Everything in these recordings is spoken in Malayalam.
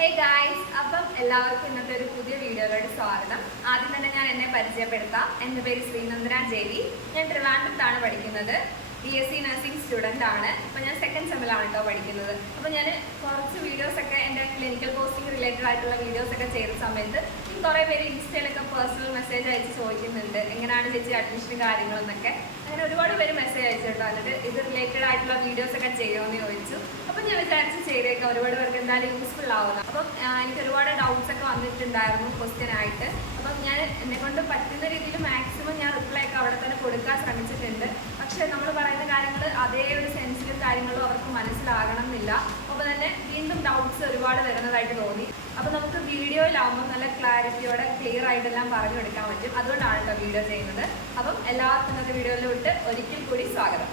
ഹേ ഗായ്സ്, അപ്പം എല്ലാവർക്കും ഇന്നത്തെ ഒരു പുതിയ വീഡിയോയിലോട്ട് സ്വാഗതം. ആദ്യം തന്നെ ഞാൻ എന്നെ പരിചയപ്പെടുത്താം. എൻ്റെ പേര് ശ്രീനന്ദന ജേവി. ഞാൻ ട്രിവാൻഡ്രത്താണ് പഠിക്കുന്നത്. BSc നഴ്സിംഗ് സ്റ്റുഡൻ്റ് ആണ്. അപ്പോൾ ഞാൻ സെക്കൻഡ് സെമ്മിലാണ് കേട്ടോ പഠിക്കുന്നത്. അപ്പോൾ ഞാൻ കുറച്ച് വീഡിയോസൊക്കെ എൻ്റെ ക്ലിനിക്കൽ പോസ്റ്റിംഗ് റിലേറ്റഡ് ആയിട്ടുള്ള വീഡിയോസൊക്കെ ചെയ്ത സമയത്ത് കുറേ പേര് ഇൻസ്റ്റയിലൊക്കെ പേഴ്സണൽ മെസ്സേജ് അയച്ച് ചോദിക്കുന്നുണ്ട്, എങ്ങനെയാണ് ചേച്ചി അഡ്മിഷൻ കാര്യങ്ങളെന്നൊക്കെ. അങ്ങനെ ഒരുപാട് പേര് മെസ്സേജ് അയച്ചു കേട്ടോ. എന്നിട്ട് ഇത് റിലേറ്റഡ് ആയിട്ടുള്ള വീഡിയോസൊക്കെ ചെയ്യുമെന്ന് ചോദിച്ചു. അപ്പം ഞാൻ വിചാരിച്ച് ചെയ്തേക്കാം, ഒരുപാട് പേർക്ക് എന്തായാലും യൂസ്ഫുൾ ആവുന്നു. അപ്പം എനിക്ക് ഒരുപാട് ഡൗട്ട്സ് ഒക്കെ വന്നിട്ടുണ്ടായിരുന്നു ക്വസ്റ്റ്യൻ ആയിട്ട്. അപ്പം ഞാൻ എന്നെക്കൊണ്ട് പറ്റുന്ന രീതിയിൽ മാക്സിമം ഞാൻ റിപ്ലൈ ഒക്കെ അവിടെ തന്നെ കൊടുക്കാൻ ശ്രമിച്ചിട്ടുണ്ട്. പക്ഷേ നമ്മൾ പറയുന്ന കാര്യങ്ങൾ അതേ ഒരു സെൻസിലും കാര്യങ്ങളും അവർക്ക് മനസ്സിലാകണം എന്നില്ല. അപ്പോൾ തന്നെ വീണ്ടും ഡൗട്ട്സ് ഒരുപാട് വരുന്നതായിട്ട് തോന്നി. അപ്പോൾ നമുക്ക് വീഡിയോയിലാവുമ്പോൾ നല്ല ക്ലാരിറ്റിയോടെ ക്ലിയർ ആയിട്ടെല്ലാം പറഞ്ഞു കൊടുക്കാൻ പറ്റും. അതുകൊണ്ടാണ് കേട്ടോ വീഡിയോ ചെയ്യുന്നത്. അപ്പം എല്ലാവർക്കും ഇന്നത്തെ വീഡിയോയിലോട്ട് ഒരിക്കൽ കൂടി സ്വാഗതം.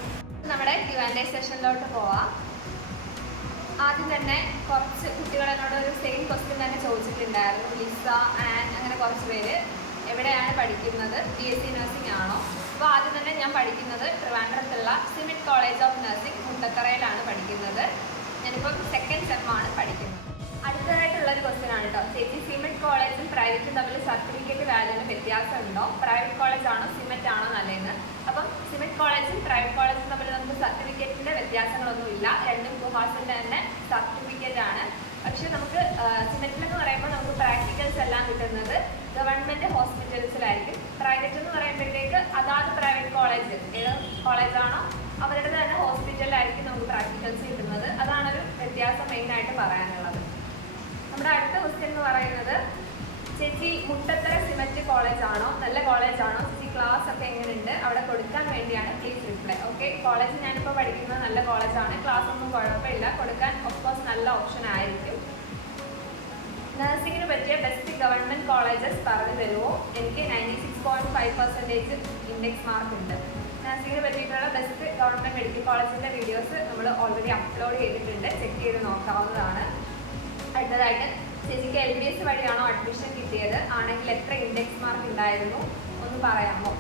നമ്മുടെ Q&A സെഷനിലോട്ട് പോവാം. ആദ്യം തന്നെ കുറച്ച് കുട്ടികൾ എന്നോട് ഒരു സെയിം ക്വസ്റ്റ്യൻ തന്നെ ചോദിച്ചിട്ടുണ്ടായിരുന്നു. ലിസ, ആൻ, അങ്ങനെ കുറച്ച് പേര് എവിടെയാണ് പഠിക്കുന്നത്, BSc നഴ്സിംഗ് ആണോ? അപ്പോൾ ആദ്യം തന്നെ ഞാൻ പഠിക്കുന്നത് ട്രിവാൻഡ്രത്തുള്ള സിമിറ്റ് കോളേജ് ഓഫ് നഴ്സിംഗ് മുണ്ടക്കറയിലാണ് പഠിക്കുന്നത്. ഞാനിപ്പോൾ സെക്കൻഡ് സെമ്മാണ് പഠിക്കുന്നത്. അടുത്തതായിട്ടുള്ളൊരു ക്വസ്റ്റ്യൻ ആണ് കേട്ടോ. ചേച്ചി, സിമിറ്റ് കോളേജും പ്രൈവറ്റും തമ്മിൽ സർട്ടിഫിക്കറ്റ് വാല്യൂവിന് വ്യത്യാസമുണ്ടോ? പ്രൈവറ്റ് കോളേജ് ആണോ സിമിറ്റ് ആണോ നല്ലതെന്ന്. അപ്പം സിമിറ്റ് കോളേജും പ്രൈവറ്റ് കോളേജും തമ്മിൽ നമുക്ക് സർട്ടിഫിക്കറ്റിൻ്റെ വ്യത്യാസങ്ങളൊന്നുമില്ല. രണ്ടും ഗുഹാസിൻ്റെ തന്നെ സർട്ടിഫിക്കറ്റ് ആണ്. പക്ഷെ നമുക്ക് സിമെറ്റിലെന്ന് പറയുമ്പോൾ നമുക്ക് പ്രാക്ടിക്കൽസ് എല്ലാം കിട്ടുന്നത് ഗവൺമെൻറ് ഹോസ്പിറ്റൽസിലായിരിക്കും. പ്രൈവറ്റ് എന്ന് പറയുമ്പോഴത്തേക്ക് അതാത് പ്രൈവറ്റ് കോളേജ് ഏത് കോളേജാണോ അവരുടെ തന്നെ ഹോസ്പിറ്റലിലായിരിക്കും നമുക്ക് പ്രാക്ടിക്കൽസ് കിട്ടുന്നത്. അതാണൊരു വ്യത്യാസം മെയിനായിട്ട് പറയാനുള്ളത്. നമ്മുടെ അടുത്ത ക്വസ്റ്റ്യൻ എന്ന് പറയുന്നത്, ചേച്ചി മുട്ടത്തറ സിമറ്റ് കോളേജ് ആണോ നല്ല കോളേജാണോ? ചേച്ചി ക്ലാസ് ഒക്കെ എങ്ങനെയുണ്ട്? അവിടെ കൊടുക്കാൻ വേണ്ടിയാണ്, പ്ലീസ് റിപ്ലൈ. ഓക്കെ, കോളേജ് ഞാനിപ്പോൾ പഠിക്കുന്നത് നല്ല കോളേജാണ്. ക്ലാസ് ഒന്നും കുഴപ്പമില്ല, കൊടുക്കാൻ ഓഫ്കോഴ്സ് നല്ല ഓപ്ഷൻ ആയിരിക്കും. നഴ്സിംഗിന് പറ്റിയ ബെസ്റ്റ് ഗവൺമെൻറ് കോളേജസ് പറഞ്ഞു തരുമോ? എനിക്ക് 96.5% ഇൻഡെക്സ് മാർക്ക് ഉണ്ട്. നഴ്സിംഗിന് പറ്റിയിട്ടുള്ള ബെസ്റ്റ് ഗവൺമെൻറ് മെഡിക്കൽ കോളേജിൻ്റെ വീഡിയോസ് നമ്മൾ ഓൾറെഡി അപ്ലോഡ് ചെയ്തിട്ടുണ്ട്, ചെക്ക് ചെയ്ത് നോക്കാവുന്നതാണ്. അടുത്തതായിട്ട്, ചേച്ചിക്ക് LBS വഴിയാണോ അഡ്മിഷൻ കിട്ടിയത്? ആണെങ്കിൽ എത്ര ഇൻഡെക്സ് മാർക്ക് ഉണ്ടായിരുന്നു ഒന്ന് പറയാമോ?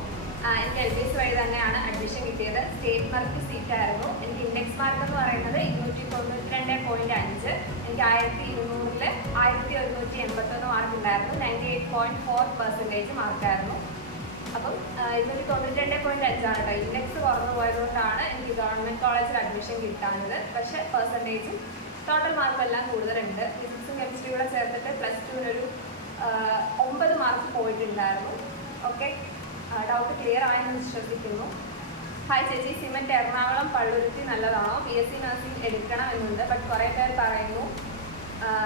എനിക്ക് LBS വഴി തന്നെയാണ് അഡ്മിഷൻ കിട്ടിയത്. സ്റ്റേറ്റ് മെറിറ്റ് സീറ്റായിരുന്നു. എനിക്ക് ഇൻഡെക്സ് മാർക്ക് എന്ന് പറയുന്നത് 292.5. എനിക്ക് 1200-ൽ 1181 മാർക്ക് ഉണ്ടായിരുന്നു. 98.4% മാർക്കായിരുന്നു. അപ്പം 292.5 ആണ് കേട്ടോ. ഇൻഡെക്സ് കുറഞ്ഞു പോയതുകൊണ്ടാണ് എനിക്ക് ഗവൺമെൻറ് കോളേജിൽ അഡ്മിഷൻ കിട്ടാഞ്ഞത്. പക്ഷേ പെർസെൻറ്റേജും ടോട്ടൽ മാർക്കെല്ലാം കൂടുതലുണ്ട്. ഫിസിക്സും കെമിസ്ട്രി കൂടെ ചേർത്തിട്ട് +2-നൊരു 9 മാർക്ക് പോയിട്ടുണ്ടായിരുന്നു. ഓക്കെ, ഡൗട്ട് ക്ലിയർ ആയെന്ന് വിശ്വസിക്കുന്നു. ഹായ് ചേച്ചി, സിമറ്റ് എറണാകുളം പള്ളുരുത്തി നല്ലതാണോ? BSc നഴ്സിംഗ് എടുക്കണം എന്നുണ്ട്. ബട്ട് കുറേ പേർ പറയുന്നു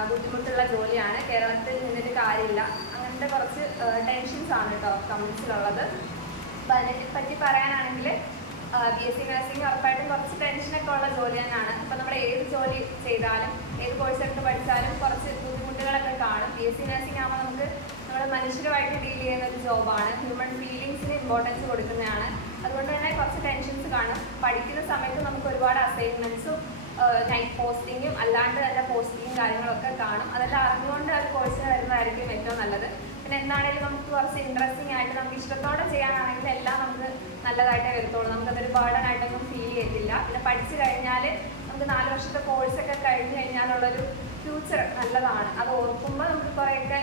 ബുദ്ധിമുട്ടുള്ള ജോലിയാണ്, കേരളത്തിൽ നിന്നിട്ട് കാര്യമില്ല, അങ്ങനത്തെ കുറച്ച് ടെൻഷൻസ് ആണ് കേട്ടോ കമൻസിലുള്ളത്. അപ്പം അതിനെപ്പറ്റി പറയാനാണെങ്കിൽ BSc നഴ്സിംഗ് ഉറപ്പായിട്ടും കുറച്ച് ടെൻഷനൊക്കെ ഉള്ള ജോലി തന്നെയാണ്. ഇപ്പം നമ്മൾ ഏത് ജോലി ചെയ്താലും ഏത് കോഴ്സ് എടുത്ത് പഠിച്ചാലും കുറച്ച് ബുദ്ധിമുട്ടുകളൊക്കെ കാണും. BSc നഴ്സിംഗ് ആകുമ്പോൾ നമുക്ക് നമ്മൾ മനുഷ്യരുമായിട്ട് ഡീൽ ചെയ്യുന്ന ഒരു ജോബാണ്. ഹ്യൂമൻ ഫീലിങ്സിന് ഇമ്പോർട്ടൻസ് കൊടുക്കുന്നതാണ്. അതുകൊണ്ട് തന്നെ കുറച്ച് ടെൻഷൻസ് കാണും. പഠിക്കുന്ന സമയത്ത് നമുക്ക് ഒരുപാട് അസൈൻമെൻറ്റ്സും നൈറ്റ് പോസ്റ്റിങ്ങും അല്ലാണ്ട് തന്നെ പോസ്റ്റിങ്ങും കാര്യങ്ങളൊക്കെ കാണും. അതെല്ലാം അറിഞ്ഞുകൊണ്ട് അത് കോഴ്സിന് വരുന്നതായിരിക്കും ഏറ്റവും നല്ലത്. പിന്നെ എന്താണെങ്കിലും നമുക്ക് കുറച്ച് ഇൻട്രസ്റ്റിംഗ് ആയിട്ട് നമുക്ക് ഇഷ്ടത്തോടെ ചെയ്യാനാണെങ്കിൽ എല്ലാം നമുക്ക് നല്ലതായിട്ടേ വരത്തുള്ളൂ. നമുക്കതൊരു ബേർഡനായിട്ടൊന്നും ഫീൽ ചെയ്യത്തില്ല. പിന്നെ പഠിച്ചു കഴിഞ്ഞാൽ നമുക്ക് 4 വർഷത്തെ കോഴ്സൊക്കെ കഴിഞ്ഞ് കഴിഞ്ഞാലുള്ളൊരു ഫ്യൂച്ചർ നല്ലതാണ്. അത് ഓർക്കുമ്പോൾ നമുക്ക് കുറേയൊക്കെ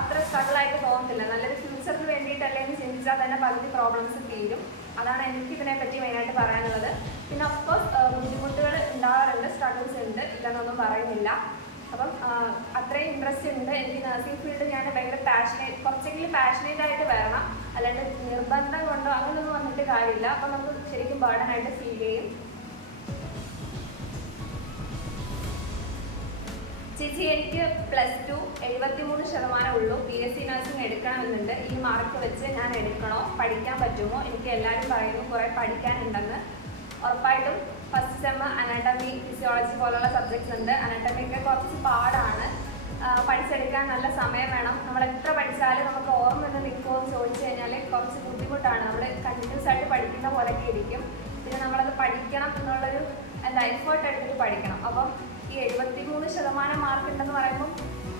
അത്ര സ്ട്രഗിളായിട്ട് തോന്നത്തില്ല. നല്ലൊരു ഫ്യൂച്ചറിന് വേണ്ടിയിട്ടല്ലേ എന്ന് ചിന്തിച്ചാൽ തന്നെ പകുതി പ്രോബ്ലംസ് തീരും. അതാണ് എനിക്ക് ഇതിനെപ്പറ്റി മെയിനായിട്ട് പറയാനുള്ളത്. പിന്നെ ഓഫ്കോഴ്സ് ബുദ്ധിമുട്ടുകൾ ഉണ്ടാകാറുണ്ട്, സ്ട്രഗിൾസ് ഉണ്ട്, ഇല്ലെന്നൊന്നും പറയുന്നില്ല. അപ്പം അത്രയും ഇൻട്രസ്റ്റ് ഉണ്ട് എനിക്ക് നഴ്സിംഗ് ഫീൽഡ്. ഞാൻ ഭയങ്കര കുറച്ചെങ്കിലും പാഷനേറ്റ് ആയിട്ട് വരണം, അല്ലാണ്ട് നിർബന്ധം കൊണ്ടോ അങ്ങനെയൊന്നും വന്നിട്ട് കാര്യമില്ല. അപ്പം നമുക്ക് ശരിക്കും ബേർഡനായിട്ട് ഫീൽ ചെയ്യും. ചേച്ചി, എനിക്ക് +2 73% ഉള്ളൂ. BSc നഴ്സിംഗ് എടുക്കണമെന്നുണ്ട്. ഈ മാർക്ക് വെച്ച് ഞാൻ എടുക്കണോ? പഠിക്കാൻ പറ്റുമോ? എനിക്ക് എല്ലാവരും പറയുന്നു കുറേ പഠിക്കാനുണ്ടെന്ന്. ഉറപ്പായിട്ടും ഫസ്റ്റ് സെമ്മ് അനാട്ടമി, ഫിസിയോളജി പോലുള്ള സബ്ജക്ട്സ് ഉണ്ട്. അനാട്ടമിയൊക്കെ കുറച്ച് പാടാണ്, പഠിച്ചെടുക്കാൻ നല്ല സമയം വേണം. നമ്മൾ എത്ര പഠിച്ചാലും നമുക്ക് ഓർമ്മ നിന്ന് നിൽക്കുമോ എന്ന് ചോദിച്ചു കഴിഞ്ഞാൽ കുറച്ച് ബുദ്ധിമുട്ടാണ്. നമ്മൾ കണ്ടിന്യൂസ് ആയിട്ട് പഠിക്കുന്ന പോലെയൊക്കെ ഇരിക്കും. പിന്നെ നമ്മളത് പഠിക്കണം എന്നുള്ളൊരു എഫേർട്ട് എടുത്തിട്ട് പഠിക്കണം. അപ്പം ഈ 73% മാർക്ക് ഉണ്ടെന്ന് പറയുമ്പം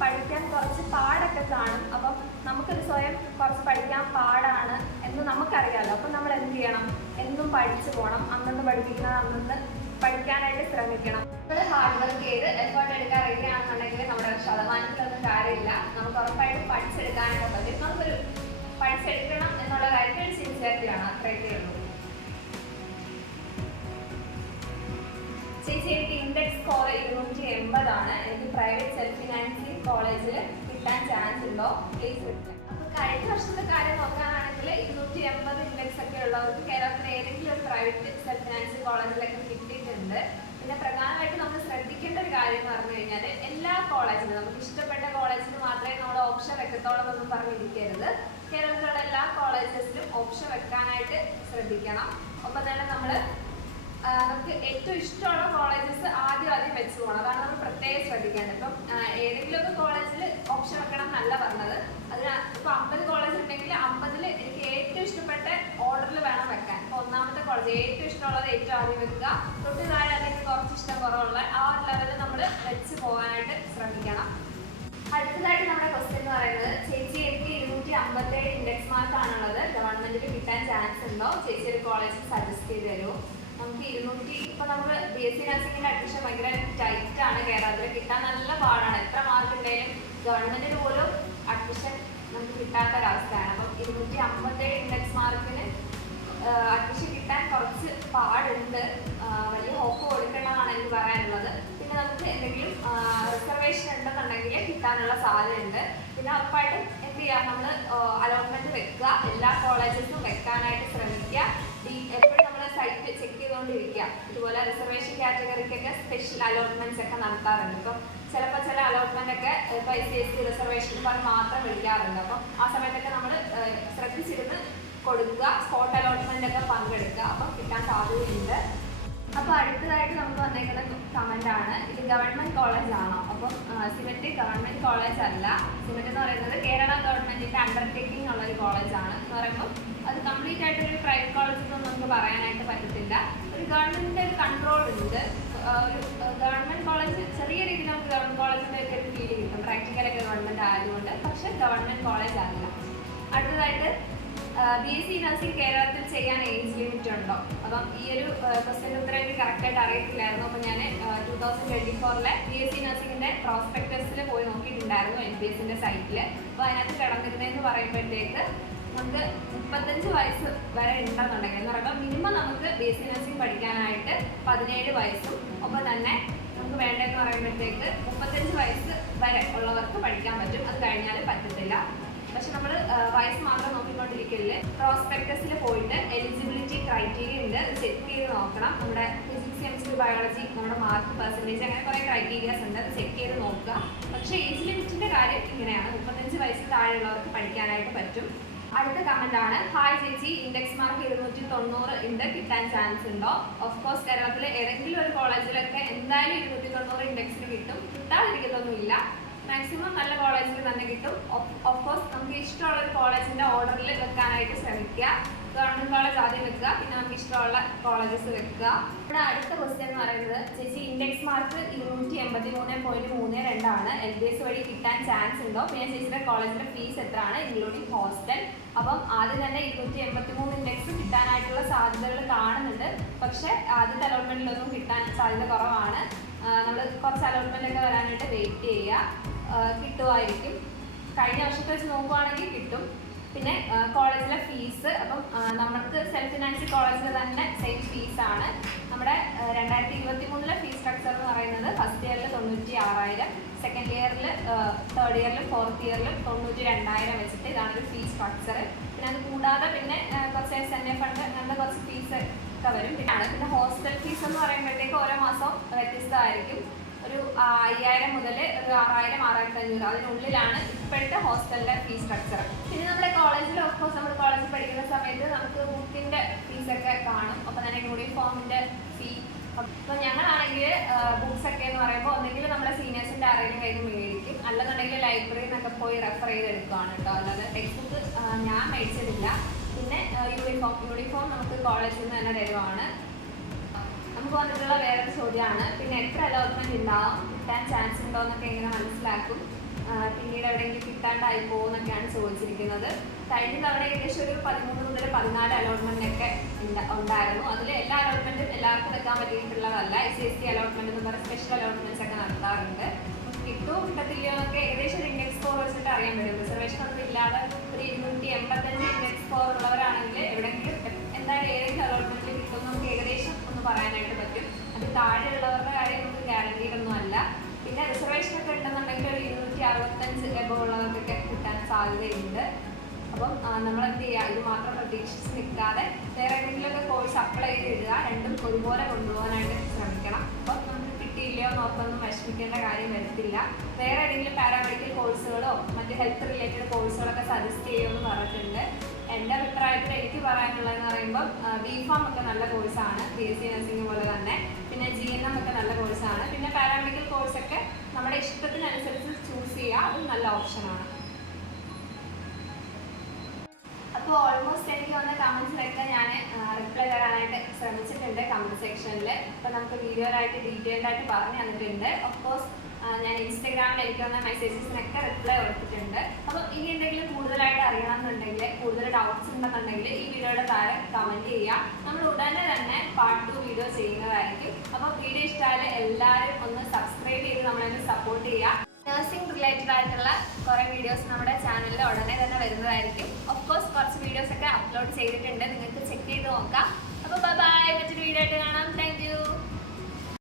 പഠിക്കാൻ കുറച്ച് പാടൊക്കെ കാണും. അപ്പം നമുക്കൊരു സ്വയം കുറച്ച് പഠിക്കാൻ പാടാണ് എന്ന് നമുക്കറിയാമല്ലോ. അപ്പം നമ്മൾ എന്ത് ചെയ്യണം? എന്നും പഠിച്ചു പോകണം. അന്നന്ന് പഠിപ്പിക്കുന്നത് അന്നന്ന് പഠിക്കാനായിട്ട് ശ്രമിക്കണം. നമ്മൾ ഹാർഡ് വർക്ക് ചെയ്ത് എഫേർട്ട് എടുക്കാൻ റെഡിയാണെന്നുണ്ടെങ്കിൽ നമ്മുടെ രക്ഷാത ആർട്സ് എടുക്കണം എന്നുള്ള കാര്യത്തിൽ സിൻസിയറിറ്റിയാണ്, അത്രയൊക്കെ ഉള്ളൂ. ചേച്ചി എനിക്ക് ഇൻഡെക്സ് സ്കോർ 280 എനിക്ക് പ്രൈവറ്റ് സെൽഫ് ഫിനാൻസിങ് കോളേജിൽ കിട്ടാൻ ചാൻസ് ഉണ്ടോ? പ്ലീസ് വിളിക്കാം. അപ്പോൾ കഴിഞ്ഞ വർഷത്തെ കാര്യം നോക്കാനാണെങ്കിൽ 280 ഇൻഡെക്സ് ഒക്കെ ഉള്ളവർക്ക് കേരളത്തിൽ ഏതെങ്കിലും ഒരു പ്രൈവറ്റ് സെൽഫ് ഫിനാൻസിങ് കോളേജിലൊക്കെ കിട്ടിയിട്ടുണ്ട്. പിന്നെ പ്രധാനമായിട്ട് നമ്മൾ ശ്രദ്ധിക്കേണ്ട ഒരു കാര്യം എന്ന് പറഞ്ഞു കഴിഞ്ഞാൽ എല്ലാ കോളേജിലും നമുക്ക് ഇഷ്ടപ്പെട്ട കോളേജിൽ മാത്രമേ നമ്മൾ ഓപ്ഷൻ വെക്കത്തോളെന്നൊന്നും പറഞ്ഞിരിക്കരുത്. കേരളത്തിലുള്ള എല്ലാ കോളേജസിലും ഓപ്ഷൻ വെക്കാനായിട്ട് ശ്രദ്ധിക്കണം. ഒപ്പം തന്നെ നമുക്ക് ഏറ്റവും ഇഷ്ടമുള്ള കോളേജസ് ആദ്യം വെച്ച് പോകണം. അതാണ് നമ്മൾ പ്രത്യേകം ശ്രദ്ധിക്കേണ്ടത്. ഇപ്പം ഏതെങ്കിലുമൊക്കെ കോളേജിൽ ഓപ്ഷൻ വെക്കണം എന്നല്ല പറഞ്ഞത്. അതിന് ഇപ്പം 50 കോളേജ് ഉണ്ടെങ്കിൽ 50-ൽ എനിക്ക് ഏറ്റവും ഇഷ്ടപ്പെട്ട ഓർഡറിൽ വേണം വെക്കാൻ. ഇപ്പോൾ ഒന്നാമത്തെ കോളേജ് ഏറ്റവും ഇഷ്ടമുള്ളത് ഏറ്റവും ആദ്യം വെക്കുക. തൊട്ട് താഴെ അല്ലെങ്കിൽ കുറച്ച് ഇഷ്ടം കുറവുള്ള ആ ഒരു ലെവലിൽ നമ്മൾ വെച്ച് പോകാനായിട്ട് ശ്രമിക്കണം. അടുത്തതായിട്ട് നമ്മുടെ ക്വസ്റ്റ്യൻ എന്ന് പറയുന്നത്, ചേച്ചി എനിക്ക് 257 ഇൻഡെക്സ് മാർക്കാണുള്ളത്, ഗവൺമെന്റിൽ കിട്ടാൻ ചാൻസ് ഉണ്ടോ? ചേച്ചി ഒരു കോളേജ് സജസ്റ്റ് ചെയ്ത് തരുമോ? നമുക്ക് 200 ഇപ്പം നമ്മൾ BSc നഴ്സിംഗിൻ്റെ അഡ്മിഷൻ ഭയങ്കര ടൈറ്റ് ആണ് കേരളത്തിൽ, കിട്ടാൻ നല്ല പാടാണ്. എത്ര മാർക്ക് ഉണ്ടെങ്കിലും ഗവൺമെന്റിന് പോലും അഡ്മിഷൻ നമുക്ക് കിട്ടാത്തൊരവസ്ഥയാണ്. അപ്പം 257 ഇൻഡെക്സ് മാർക്കിന് അഡ്മിഷൻ കിട്ടാൻ കുറച്ച് പാടുണ്ട്. വലിയ ഹോപ്പ് കൊടുക്കണമെന്നാണ് എനിക്ക് പറയാനുള്ളത്. പിന്നെ നമുക്ക് എന്തെങ്കിലും റിസർവേഷൻ ഉണ്ടെന്നുണ്ടെങ്കിൽ കിട്ടാനുള്ള സാധ്യതയുണ്ട്. പിന്നെ ഉറപ്പായിട്ടും എന്ത് ചെയ്യാം, നമ്മൾ അലോട്ട്മെന്റ് വെക്കുക, എല്ലാ കോളേജസിലും വെക്കാനായിട്ട് ശ്രമിക്കുക. എപ്പോഴും നമ്മൾ സൈറ്റ് ചെക്ക് ചെയ്തുകൊണ്ടിരിക്കുക. ഇതുപോലെ റിസർവേഷൻ കാറ്റഗറിക്കൊക്കെ സ്പെഷ്യൽ അലോട്ട്മെന്റ്സ് ഒക്കെ നടത്താറുണ്ട്. ഇപ്പം ചിലപ്പോൾ ചില അലോട്ട്മെന്റ് ഒക്കെ ഇപ്പോൾ SC റിസർവേഷൻ പറഞ്ഞ് മാത്രം വിളിക്കാറുണ്ട്. അപ്പം ആ സമയത്തൊക്കെ നമ്മൾ ശ്രദ്ധിച്ചിരുന്ന് കൊടുക്കുക, സ്പോട്ട് അലോട്ട്മെന്റ് ഒക്കെ പങ്കെടുക്കുക. അപ്പം കിട്ടാൻ സാധ്യതയുണ്ട്. അപ്പോൾ അടുത്തതായിട്ട് നമുക്ക് വന്നേക്കുന്ന കമന്റ് ആണ്, ഇത് ഗവൺമെന്റ് കോളേജ് ആണോ? അപ്പം സിമറ്റ് ഗവൺമെന്റ് കോളേജ് അല്ല. സിമറ്റ് എന്ന് പറയുന്നത് കേരള ഗവൺമെന്റിന്റെ അണ്ടർടേക്കിംഗ് ഉള്ള ഒരു കോളേജാണ്. എന്ന് പറയുമ്പോൾ അത് കംപ്ലീറ്റ് ആയിട്ട് ഒരു പ്രൈവറ്റ് കോളേജ് ഒന്നും നമുക്ക് പറയാനായിട്ട് പറ്റത്തില്ല. ഒരു ഗവൺമെന്റിന്റെ ഒരു കൺട്രോൾ ഉണ്ട്. ഒരു ഗവൺമെന്റ് കോളേജ് ചെറിയ രീതിയിൽ നമുക്ക് ഗവൺമെന്റ് കോളേജിന്റെ ഒക്കെ ഒരു ഫീൽ കിട്ടും, പ്രാക്ടിക്കലൊക്കെ ഗവൺമെന്റ് ആയതുകൊണ്ട്. പക്ഷെ ഗവൺമെന്റ് കോളേജ് അല്ല. അടുത്തതായിട്ട് BSc നഴ്സിംഗ് കേരളത്തിൽ ചെയ്യാൻ ഏജ് ലിമിറ്റ് ഉണ്ടോ? അപ്പം ഈ ഒരു ക്വസ്റ്റ്യൻ്റെ ഉത്തരം എനിക്ക് കറക്റ്റായിട്ട് അറിയത്തില്ലായിരുന്നു. അപ്പോൾ ഞാൻ 2024 BSc നഴ്സിംഗിൻ്റെ പ്രോസ്പെക്ടസിൽ പോയി നോക്കിയിട്ടുണ്ടായിരുന്നു NPSന്റെ സൈറ്റിൽ. അപ്പോൾ അതിനകത്ത് കിടന്നിരുന്നതെന്ന് പറയുമ്പോഴത്തേക്ക് നമുക്ക് 35 വയസ്സ് വരെ ഉണ്ടെന്നുണ്ടെങ്കിൽ, എന്ന് പറയുമ്പോൾ മിനിമം നമുക്ക് BSc നഴ്സിംഗ് പഠിക്കാനായിട്ട് 17 വയസ്സും ഒപ്പം തന്നെ നമുക്ക് വേണ്ടതെന്ന് പറയുമ്പോഴത്തേക്ക് 35 വയസ്സ് വരെ ഉള്ളവർക്ക് പഠിക്കാൻ പറ്റും. അത് കഴിഞ്ഞാൽ പറ്റത്തില്ല. പക്ഷെ നമ്മൾ വയസ്സ് മാത്രം നോക്കിക്കൊണ്ടിരിക്കില്ലേ, പ്രോസ്പെക്ടസിൽ പോയിട്ട് എലിജിബിലിറ്റി ക്രൈറ്റീരിയ ഉണ്ട്, അത് ചെക്ക് ചെയ്ത് നോക്കണം. നമ്മുടെ ഫിസിക്സ്, കെമിസ്ട്രി, ബയോളജി, നമ്മുടെ മാർക്ക് പെർസെൻറ്റേജ്, അങ്ങനെ കുറേ ക്രൈറ്റീരിയാസ് ഉണ്ട്, അത് ചെക്ക് ചെയ്ത് നോക്കുക. പക്ഷേ ഏജ് ലിമിറ്റിൻ്റെ കാര്യം ഇങ്ങനെയാണ്, 35 വയസ്സിന് താഴെയുള്ളവർക്ക് പഠിക്കാനായിട്ട് പറ്റും. അടുത്ത കമന്റ് ആണ്, ഹായ് ചേച്ചി, ഇൻഡെക്സ് മാർക്ക് 290 ഉണ്ട്, കിട്ടാൻ ചാൻസ് ഉണ്ടോ? ഓഫ് കോഴ്സ് കേരളത്തിലെ ഏതെങ്കിലും ഒരു കോളേജിലൊക്കെ എന്തായാലും 290 ഇൻഡെക്സിന് കിട്ടും, കിട്ടാതിരിക്കുന്നൊന്നുമില്ല. മാക്സിമം നല്ല കോളേജിൽ തന്നെ കിട്ടും. ഓഫ് കോഴ്സ് നമുക്ക് ഇഷ്ടമുള്ള ഒരു കോളേജിന്റെ ഓർഡറിൽ വെക്കാനായിട്ട് ശ്രമിക്കുക. ഗവൺമെന്റ് കോളേജ് ആദ്യം വെക്കുക, പിന്നെ നമുക്ക് ഇഷ്ടമുള്ള കോളേജസ് വെക്കുക. ഇവിടെ അടുത്ത ക്വസ്റ്റ്യൻ എന്ന് പറയുന്നത്, ചേച്ചി ഇൻഡെക്സ് മാർക്ക് 283.32 ആണ്, LBS വഴി കിട്ടാൻ ചാൻസ് ഉണ്ടോ? പിന്നെ ചേച്ചിയുടെ കോളേജിന്റെ ഫീസ് എത്രയാണ് ഇൻക്ലൂഡിങ് ഹോസ്റ്റൽ? അപ്പം ആദ്യം തന്നെ 283 ഇൻഡെക്സ് കിട്ടാനായിട്ടുള്ള സാധ്യതകൾ കാണുന്നുണ്ട്. പക്ഷെ ആദ്യത്തെ അലോട്ട്മെന്റിലൊന്നും കിട്ടാൻ സാധ്യത കുറവാണ്. നമ്മൾ കുറച്ച് അലോട്ട്മെന്റ് ഒക്കെ വരാനായിട്ട് വെയിറ്റ് ചെയ്യുക, കിട്ടുമായിരിക്കും. കഴിഞ്ഞ വർഷത്തെ വെച്ച് നോക്കുവാണെങ്കിൽ കിട്ടും. പിന്നെ കോളേജിലെ ഫീസ്, അപ്പം നമുക്ക് സെൽഫ് ഫിനാൻസ് കോളേജിൽ തന്നെ സെയിം ഫീസാണ്. നമ്മുടെ 2023 ഫീസ് സ്ട്രക്ചർ എന്ന് പറയുന്നത് ഫസ്റ്റ് ഇയറിൽ 96,000, സെക്കൻഡ് ഇയറിൽ, തേർഡ് ഇയറിലും ഫോർത്ത് ഇയറിലും 92,000 വെച്ചിട്ട് ഇതാണൊരു ഫീസ് സ്ട്രക്ചർ. പിന്നെ അത് കൂടാതെ പിന്നെ കുറച്ച് SNA ഫണ്ട് അങ്ങനത്തെ കുറച്ച് ഫീസ് ഒക്കെ വരും. പിന്നെ ഹോസ്റ്റൽ ഫീസ് എന്ന് പറയുമ്പോഴത്തേക്ക് ഓരോ മാസവും വ്യത്യസ്തമായിരിക്കും. ഒരു 5,000 മുതൽ ഒരു 6,000, 6,500 അതിനുള്ളിലാണ് ഇപ്പോഴത്തെ ഹോസ്റ്റലിൻ്റെ ഫീസ് സ്ട്രക്ചർ. പിന്നെ നമ്മുടെ കോളേജിൽ ഓഫ്കോഴ്സ് നമ്മൾ കോളേജിൽ പഠിക്കുന്ന സമയത്ത് നമുക്ക് ബുക്കിൻ്റെ ഫീസൊക്കെ കാണും. അപ്പോൾ തന്നെ യൂണിഫോമിൻ്റെ ഫീ. അപ്പോൾ ഞങ്ങളാണെങ്കിൽ ബുക്സ് ഒക്കെ എന്ന് പറയുമ്പോൾ ഒന്നെങ്കിൽ നമ്മുടെ സീനിയേഴ്സിൻ്റെ ആരെങ്കിലും കയ്യിൽ നിന്ന് മേടിക്കും, അല്ലെന്നുണ്ടെങ്കിൽ ലൈബ്രറിയിൽ നിന്നൊക്കെ പോയി റെഫർ ചെയ്തെടുക്കുകയാണ് കേട്ടോ. അല്ലാതെ ടെക്സ്റ്റ് ബുക്ക് ഞാൻ മേടിച്ചിട്ടില്ല. പിന്നെ യൂണിഫോം നമുക്ക് കോളേജിൽ നിന്ന് തന്നെ തരുവാണ്. നമുക്ക് വന്നിട്ടുള്ള വേറൊരു ചോദ്യമാണ്, പിന്നെ എത്ര അലോട്ട്മെന്റ് ഉണ്ടാവും, കിട്ടാൻ ചാൻസ് ഉണ്ടോ എന്നൊക്കെ എങ്ങനെ മനസ്സിലാക്കും, പിന്നീട് എവിടെയെങ്കിലും കിട്ടാണ്ടായി പോകുമെന്നൊക്കെയാണ് ചോദിച്ചിരിക്കുന്നത്. കഴിഞ്ഞ തവണ ഏകദേശം ഒരു 13 മുതൽ 14 അലോട്ട്മെന്റൊക്കെ ഉണ്ടായിരുന്നു. അതിൽ എല്ലാ അലോട്ട്മെന്റും എല്ലാവർക്കും വെക്കാൻ പറ്റിയിട്ടുള്ളതല്ല. SC അലോട്ട്മെന്റ് എന്ന് പറഞ്ഞ സ്പെഷ്യൽ അലോട്ട്മെന്റ്സ് ഒക്കെ നടത്താറുണ്ട്. കിട്ടുമോ കിട്ടത്തില്ലയോ എന്നൊക്കെ ഏകദേശം ഒരു ഇൻഡെക്സ് സ്കോർ വെച്ചിട്ട് അറിയാൻ പറ്റും. റിസർവേഷൻ ഒന്നും ഇല്ലാതെ ഒരു 285 ഇൻഡെക്സ് സ്കോർ ഉള്ളവരാണെങ്കിൽ എവിടെയെങ്കിലും എന്തായാലും ഏതെങ്കിലും അലോട്ട്മെന്റിൽ കിട്ടും നമുക്ക് ഏകദേശം ഒന്ന് പറയാനായിട്ട് പറ്റും. അത് താഴെയുള്ളവരുടെ കാര്യം നമുക്ക് ഗ്യാരണ്ടീഡ് ഒന്നും അല്ല. പിന്നെ റിസർവേഷൻ ഒക്കെ ഉണ്ടെന്നുണ്ടെങ്കിൽ ഒരു 265 എബോ ഉള്ളവർക്കൊക്കെ കിട്ടാൻ സാധ്യതയുണ്ട്. അപ്പം നമ്മൾ എന്ത് ചെയ്യുക, ഇത് മാത്രം പ്രതീക്ഷിച്ച് നിൽക്കാതെ വേറെ ഏതെങ്കിലുമൊക്കെ കോഴ്സ് അപ്ലൈ ചെയ്തിടുക. രണ്ടും ഒരുപോലെ കൊണ്ടുപോകാനായിട്ട് ശ്രമിക്കണം. അപ്പം നമുക്ക് കിട്ടിയില്ലയോ എന്നോർത്തൊന്നും വിഷമിക്കേണ്ട കാര്യം വരത്തില്ല. വേറെ ഏതെങ്കിലും പാരാമെഡിക്കൽ കോഴ്സുകളോ മറ്റ് ഹെൽത്ത് റിലേറ്റഡ് കോഴ്സുകളൊക്കെ സജസ്റ്റ് ചെയ്യുമെന്ന് പറഞ്ഞിട്ടുണ്ട്. എൻ്റെ അഭിപ്രായത്തിൽ എനിക്ക് പറയാനുള്ളതെന്ന് പറയുമ്പോൾ ബിഫാം ഒക്കെ നല്ല കോഴ്സാണ്, BSc നഴ്സിംഗ് പോലെ തന്നെ. പിന്നെ GNM ഒക്കെ നല്ല കോഴ്സാണ്. പിന്നെ പാരാമെഡിക്കൽ കോഴ്സൊക്കെ നമ്മുടെ ഇഷ്ടത്തിനനുസരിച്ച് ചൂസ് ചെയ്യുക, അതും നല്ല ഓപ്ഷനാണ്. അപ്പോൾ ഓൾമോസ്റ്റ് എനിക്ക് വന്ന കമൻസിലൊക്കെ ഞാൻ റിപ്ലൈ തരാനായിട്ട് ശ്രമിച്ചിട്ടുണ്ട് കമൻറ്റ് സെക്ഷനിൽ. അപ്പോൾ നമുക്ക് വീഡിയോയിലായിട്ട് ഡീറ്റെയിൽഡ് ആയിട്ട് പറഞ്ഞു തന്നിട്ടുണ്ട്. ഓഫ്കോഴ്സ് ഞാൻ ഇൻസ്റ്റാഗ്രാമിൽ എനിക്ക് വന്ന മെസ്സേജസിനൊക്കെ റിപ്ലൈ കൊടുത്തിട്ടുണ്ട്. അപ്പോൾ ഇനി എന്തെങ്കിലും കൂടുതലായിട്ട് അറിയണമെന്നുണ്ടെങ്കിൽ, കൂടുതൽ ഡൗട്ട്സ് ഉണ്ടെന്നുണ്ടെങ്കിൽ ഈ വീഡിയോയുടെ താഴെ കമൻറ്റ് ചെയ്യുക. നമ്മൾ ഉടനെ തന്നെ പാർട്ട് 2 വീഡിയോ ചെയ്യുന്നതായിരിക്കും. അപ്പോൾ വീഡിയോ ഇഷ്ടമായാൽ എല്ലാവരും ഒന്ന് സബ്സ്ക്രൈബ് ചെയ്ത് നമ്മളെ സപ്പോർട്ട് ചെയ്യുക. നഴ്സിംഗ് റിലേറ്റഡ് ആയിട്ടുള്ള കുറേ വീഡിയോസ് നമ്മുടെ ചാനലിൽ ഉടനെ തന്നെ വരുന്നതായിരിക്കും. ഓഫ്കോഴ്സ് കുറച്ച് വീഡിയോസൊക്കെ അപ്ലോഡ് ചെയ്തിട്ടുണ്ട്, നിങ്ങൾക്ക് ചെക്ക് ചെയ്ത് നോക്കാം. അപ്പോൾ ബൈ ബൈ, മറ്റൊരു വീഡിയോ ആയിട്ട് കാണാം.